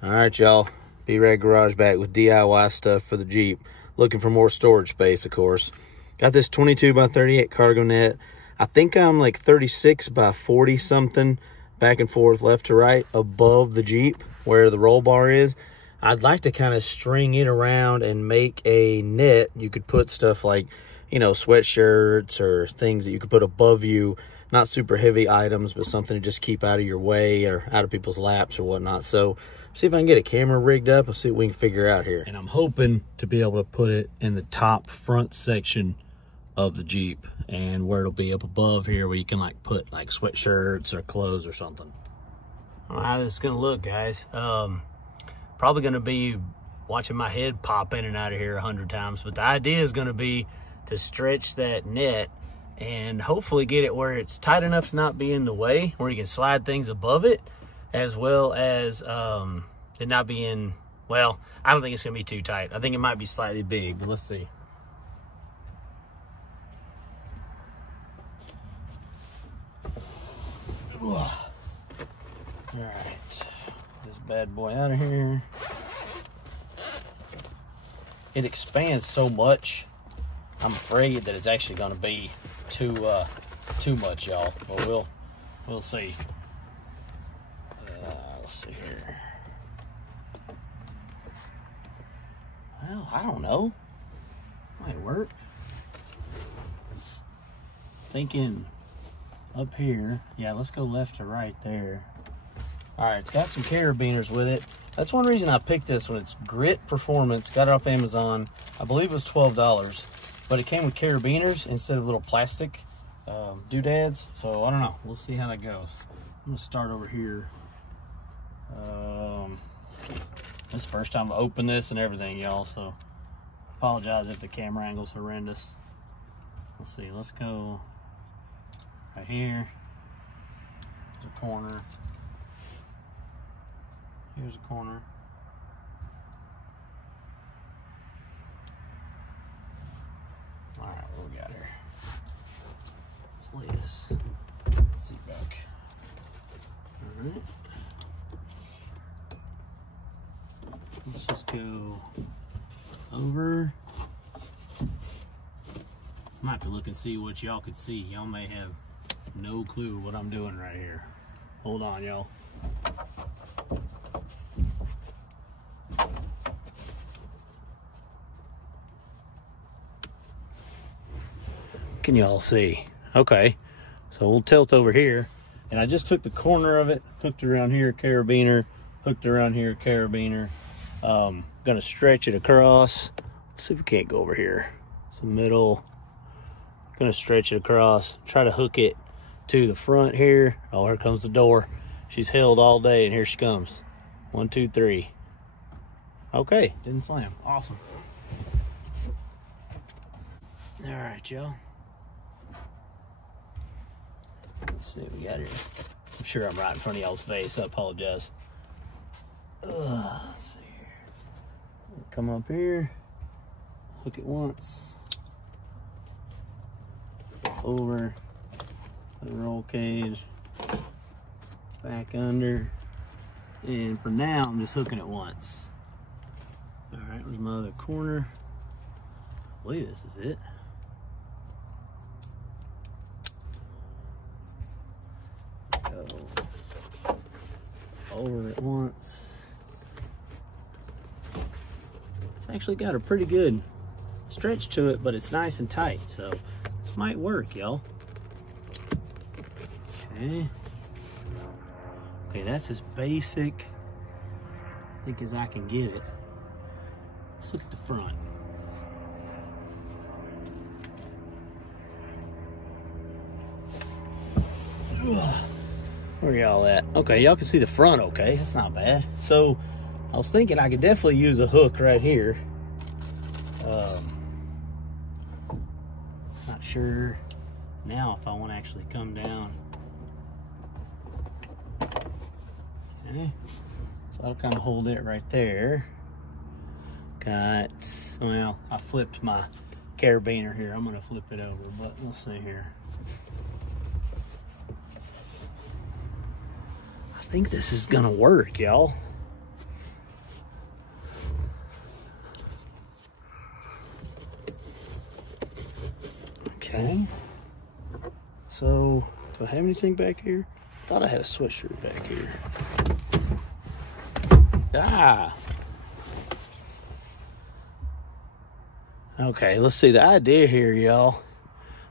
All right, y'all. B-Rad Garage back with DIY stuff for the Jeep. Looking for more storage space, of course. Got this 22 by 38 cargo net. I think I'm like 36 by 40 something, back and forth, left to right, above the Jeep where the roll bar is. I'd like to kind of string it around and make a net. You could put stuff like, you know, sweatshirts or things that you could put above you. Not super heavy items, but something to just keep out of your way or out of people's laps or whatnot. So see if I can get a camera rigged up and see what we can figure out here. And I'm hoping to be able to put it in the top front section of the Jeep, and where it'll be up above here where you can like put like sweatshirts or clothes or something. I don't know how this is gonna look, guys. Probably gonna be watching my head pop in and out of here 100 times, but the idea is gonna be to stretch that net and hopefully get it where it's tight enough to not be in the way, where you can slide things above it, as well as it not being, well, I don't think it's gonna be too tight. I think it might be slightly big, but let's see. All right, this bad boy out of here. It expands so much, I'm afraid that it's actually going to be too much, y'all. But we'll see. Let's see here. Well, I don't know. Might work. Thinking up here. Yeah, let's go left to right there. All right, it's got some carabiners with it. That's one reason I picked this one. It's Grit Performance. Got it off Amazon. I believe it was $12, but it came with carabiners instead of little plastic doodads. So I don't know. We'll see how that goes. I'm gonna start over here. This is the first time I opened this and everything, y'all. So apologize if the camera angle's horrendous. Let's see. Let's go right here. There's a corner. Here's a corner. All right, what we got here? Let's lay this seat back. All right. Let's just go over. I might have to look and see what y'all could see. Y'all may have no clue what I'm doing right here. Hold on, y'all. Can y'all see? Okay, so we'll tilt over here, and I just took the corner of it, hooked it around here, carabiner, hooked it around here, carabiner. Gonna stretch it across. Let's see if we can't go over here. It's the middle. Gonna stretch it across, try to hook it to the front here. Oh, here comes the door. She's held all day, and here she comes. 1, 2, 3. Okay, didn't slam. Awesome. All right, y'all. Let's see what we got here. I'm sure I'm right in front of y'all's face. I apologize. Let's see here. We'll come up here, hook it once, over the roll cage, back under, and for now I'm just hooking it once. All right, there's my other corner. I believe this is it. Go over it once. It's actually got a pretty good stretch to it, but it's nice and tight, so this might work, y'all. Okay. Okay, that's as basic, I think, as I can get it. Let's look at the front. Where y'all at? Okay, y'all can see the front okay. That's not bad. So I was thinking I could definitely use a hook right here. Not sure now if I want to actually come down. Okay, so I'll kind of hold it right there. Got, well, I flipped my carabiner here. I'm gonna flip it over, but let's see here. I think this is gonna work, y'all. So, do I have anything back here? I thought I had a sweatshirt back here. Ah! Okay, let's see the idea here, y'all.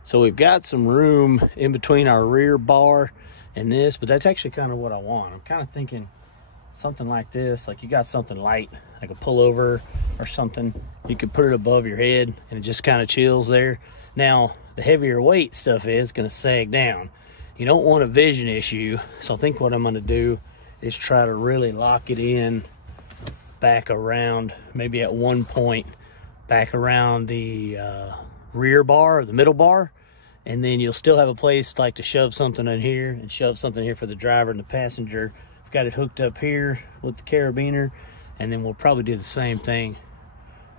So we've got some room in between our rear bar and this, but that's actually kind of what I want. I'm kind of thinking something like this, like you got something light, like a pullover or something. You could put it above your head and it just kind of chills there. Now, the heavier weight stuff is gonna sag down. You don't want a vision issue, so I think what I'm gonna do is try to really lock it in back around, maybe at one point, back around the rear bar or the middle bar, and then you'll still have a place like to shove something in here and shove something here for the driver and the passenger. I've got it hooked up here with the carabiner, and then we'll probably do the same thing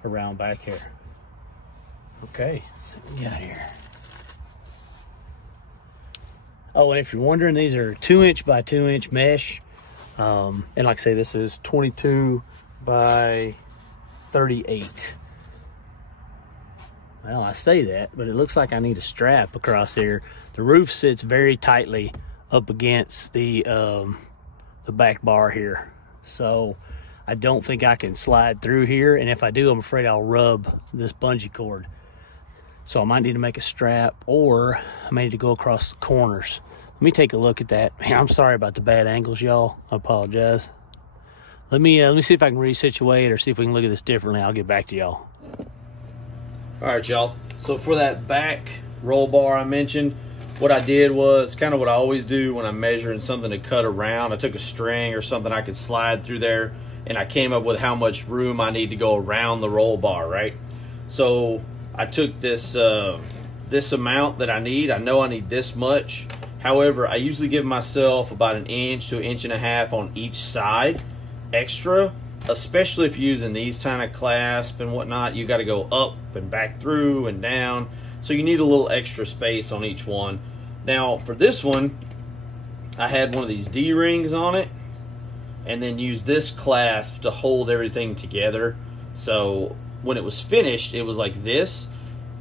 around back here. Okay, let's see what we got here. Oh, and if you're wondering, these are 2" by 2" mesh. And like I say, this is 22 by 38. Well, I say that, but it looks like I need a strap across here. The roof sits very tightly up against the back bar here. So I don't think I can slide through here. And if I do, I'm afraid I'll rub this bungee cord. So I might need to make a strap, or I may need to go across the corners. Let me take a look at that. Man, I'm sorry about the bad angles, y'all. I apologize. Let me see if I can resituate or see if we can look at this differently. I'll get back to y'all. All right, y'all. So for that back roll bar I mentioned, what I did was kind of what I always do when I'm measuring something to cut around. I took a string or something I could slide through there, and I came up with how much room I need to go around the roll bar, right? So I took this this amount that I need. I know I need this much. However, I usually give myself about 1 inch to 1.5 inches on each side extra, especially if you're using these kind of clasp and whatnot. You got to go up and back through and down, so you need a little extra space on each one. Now for this one, I had one of these D-rings on it, and then used this clasp to hold everything together. So when it was finished, it was like this,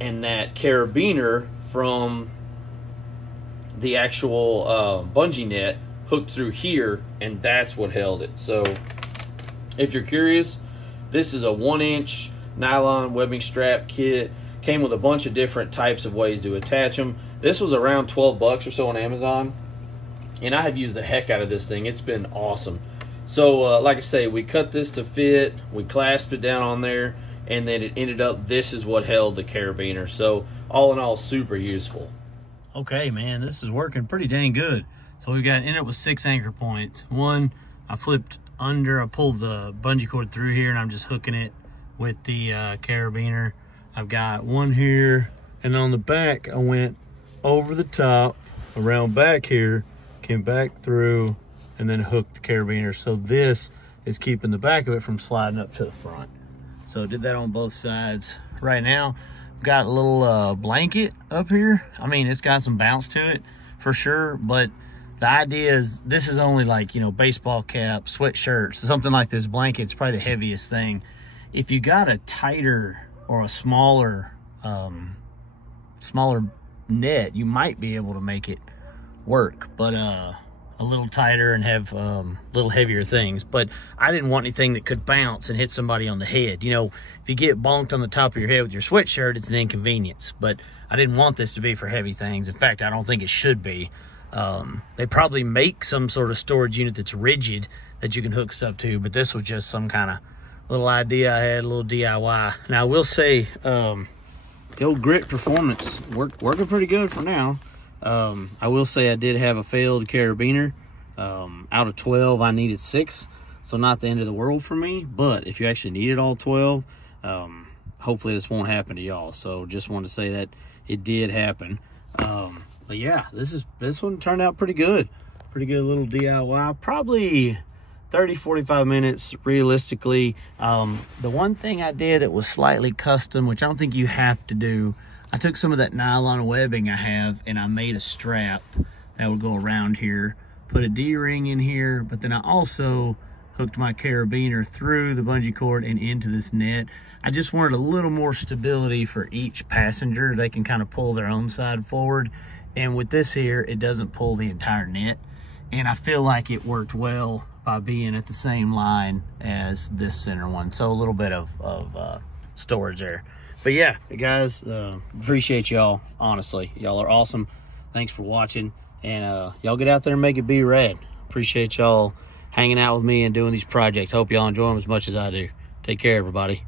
and that carabiner from the actual bungee net hooked through here, and that's what held it. So if you're curious, this is a 1" nylon webbing strap kit. Came with a bunch of different types of ways to attach them. This was around 12 bucks or so on Amazon, and I have used the heck out of this thing. It's been awesome. So like I say, we cut this to fit, we clasped it down on there, and then it ended up, this is what held the carabiner. So all in all, super useful. Okay, man, this is working pretty dang good. So we've got, ended up with 6 anchor points. One, I flipped under, I pulled the bungee cord through here, and I'm just hooking it with the carabiner. I've got one here, and on the back, I went over the top, around back here, came back through, and then hooked the carabiner. So this is keeping the back of it from sliding up to the front. So did that on both sides. Right now, got a little blanket up here. I mean, it's got some bounce to it for sure, but the idea is this is only like, you know, baseball cap, sweatshirts, something like this. Blanket's probably the heaviest thing. If you got a tighter or a smaller net, you might be able to make it work, but a little tighter and have little heavier things. But I didn't want anything that could bounce and hit somebody on the head. You know, if you get bonked on the top of your head with your sweatshirt, it's an inconvenience. But I didn't want this to be for heavy things. In fact, I don't think it should be. They probably make some sort of storage unit that's rigid that you can hook stuff to, but this was just some kind of little idea I had, a little DIY. Now I will say, the old Grit Performance working pretty good for now. I will say I did have a failed carabiner. Out of 12, I needed 6, so not the end of the world for me. But if you actually needed all 12, hopefully this won't happen to y'all. So just wanted to say that it did happen. But yeah, this one turned out pretty good. Pretty good little DIY. Probably 30-45 minutes realistically. The one thing I did that was slightly custom, which I don't think you have to do, I took some of that nylon webbing I have and I made a strap that would go around here, put a D-ring in here, but then I also hooked my carabiner through the bungee cord and into this net. I just wanted a little more stability for each passenger. They can kind of pull their own side forward, And with this here, it doesn't pull the entire net. And I feel like it worked well by being at the same line as this center one. So a little bit of storage there. But yeah, guys, appreciate y'all, honestly. Y'all are awesome. Thanks for watching. And y'all get out there and make it be rad. Appreciate y'all hanging out with me and doing these projects. Hope y'all enjoy them as much as I do. Take care, everybody.